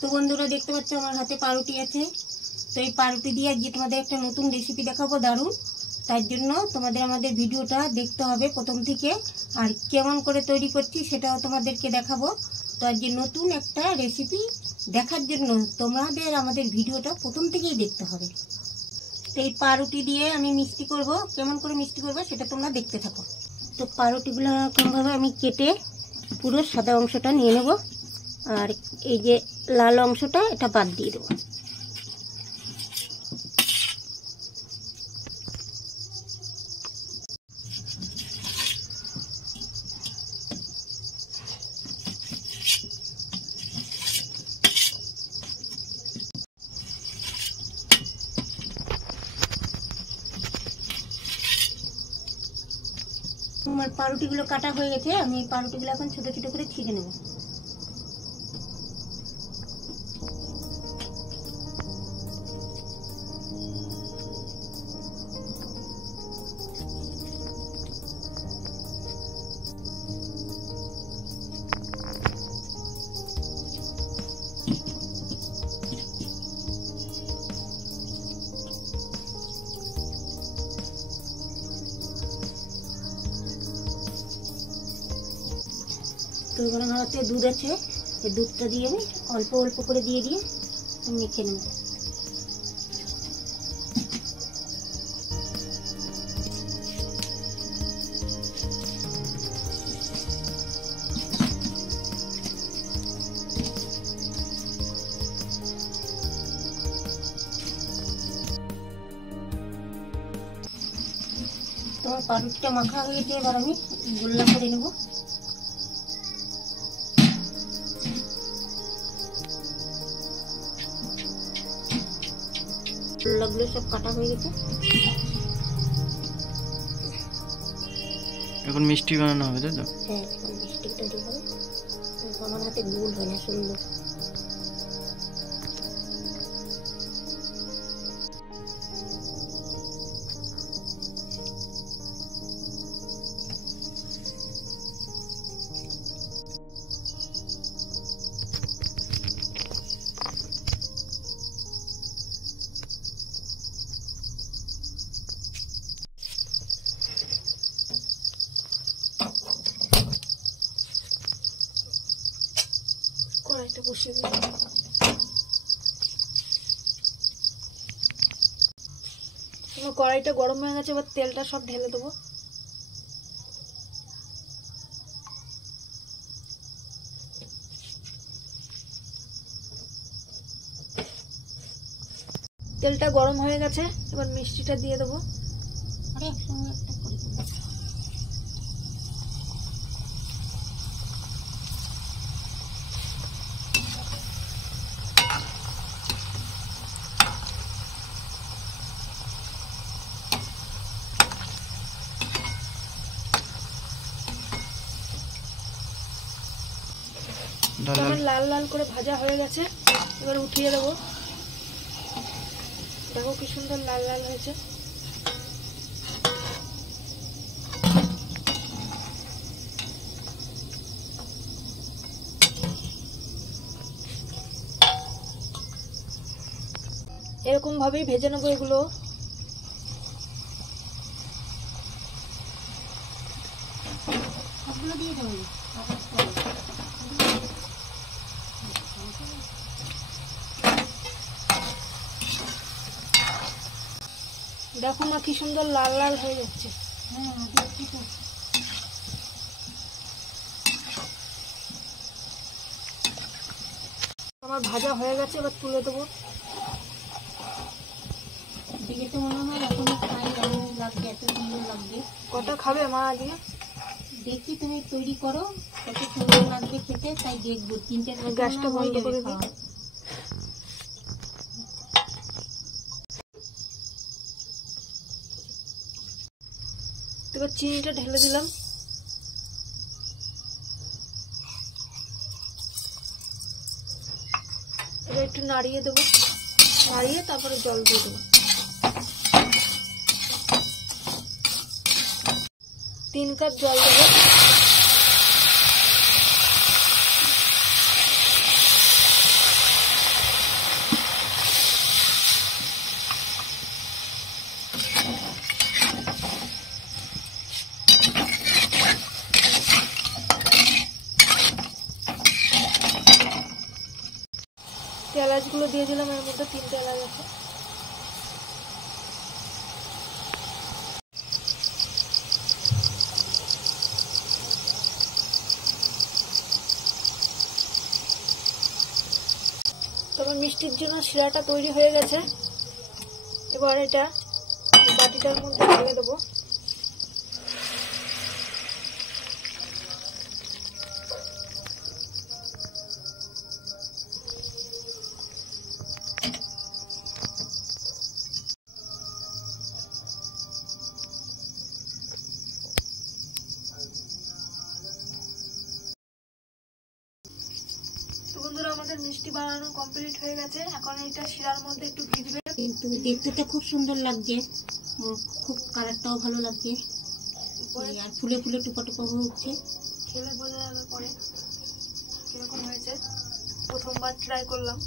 তো বন্ধুরা দেখতে পাচ্ছ আমার হাতে পাউরুটি আছে। তো এই পাউরুটি দিয়ে আজকে তোমাদের একটা নতুন রেসিপি দেখাবো, দারুণ। তার জন্য তোমাদের আমাদের ভিডিওটা দেখতে হবে প্রথম থেকে, আর কেমন করে তৈরি করছি সেটাও তোমাদেরকে দেখাবো। তো আজকে নতুন একটা রেসিপি দেখার জন্য তোমাদের আমাদের ভিডিওটা প্রথম থেকেই দেখতে হবে। তো এই পাউরুটি দিয়ে আমি মিষ্টি করব, কেমন করে মিষ্টি করবো সেটা তোমরা দেখতে থাকো। তো পাউরুটিগুলো এরকমভাবে আমি কেটে পুরো সাদা অংশটা নিয়ে নেব, আর এই যে লাল অংশটা এটা বাদ দিয়ে দেবো। আমার পাউরুটিগুলো কাটা হয়ে গেছে, আমি এই পাউরুটিগুলো এখন ছোট ছোট করে ছিঁড়ে নেব। তো এবার আমার হাতে দুধ আছে, এই দুধটা দিয়ে আমি অল্প অল্প করে দিয়ে মেখে নেব। তোমার পাউরুটিটা মাখা হয়ে গেছে, এবার আমি গোল্লা করে নেব। গোল্লাগুলো সব কাটা হয়ে গেছে, এখন মিষ্টি বানানো হবে, তাই তো? হ্যাঁ, এখন মিষ্টি তৈরি হবে। আমার হাতে গুড় হয় না, সুন্দর। কড়াইটা বসিয়ে দিই। আমার কড়াইটা গরম হয়ে গেছে, এবার তেলটা সব ঢেলে দেবো। তেলটা গরম হয়ে গেছে, এবার মিষ্টিটা দিয়ে দেবো। লাল লাল করে ভাজা হয়ে গেছে, এবার উঠিয়ে দেবো। দেখো কি সুন্দর লাল লাল হয়েছে। এরকম ভাবেই ভেজে নেবো এগুলো। দিয়ে দেবো। দেখো মা কি সুন্দর লাল লাল হয়ে যাচ্ছে। আমার ভাজা হয়ে গেছে, এবার তুলে দেবো। দেখে তো মনে হয় এখনই খাই, এমন লাগবে, এত সুন্দর লাগবে। কটা খাবে মা আজকে? দেখি তুমি তৈরি করো, কত সুন্দর লাগবে খেতে, তাই দেখবো। 3-4 গ্যাসটা বন্ধ করে দিই। এবার চিনিটা ঢেলে দিলাম। এবার একটু নাড়িয়ে দেবো, নাড়িয়ে তারপরে জল দিয়ে দেবো। 3 কাপ জল দেবো। এলাচগুলো দিয়ে দিলাম, এর মধ্যে 3টে এলাচ আছে। তবে মিষ্টির জন্য শিরাটা তৈরি হয়ে গেছে। এবার এটা বাটিটার মধ্যে ঢেলে দেবো। বন্ধুরা, আমাদের মিষ্টি বানানো কমপ্লিট হয়ে গেছে। এখন এটা শিরার মধ্যে একটু ভিজবে। কিন্তু দেখতে তো খুব সুন্দর লাগছে, খুব কালারটাও ভালো লাগছে, আর ফুলে ফুলে টুপা টুপা হয়ে উঠছে। খেলে বোঝা যাবে পরে কিরকম হয়েছে। প্রথমবার ট্রাই করলাম।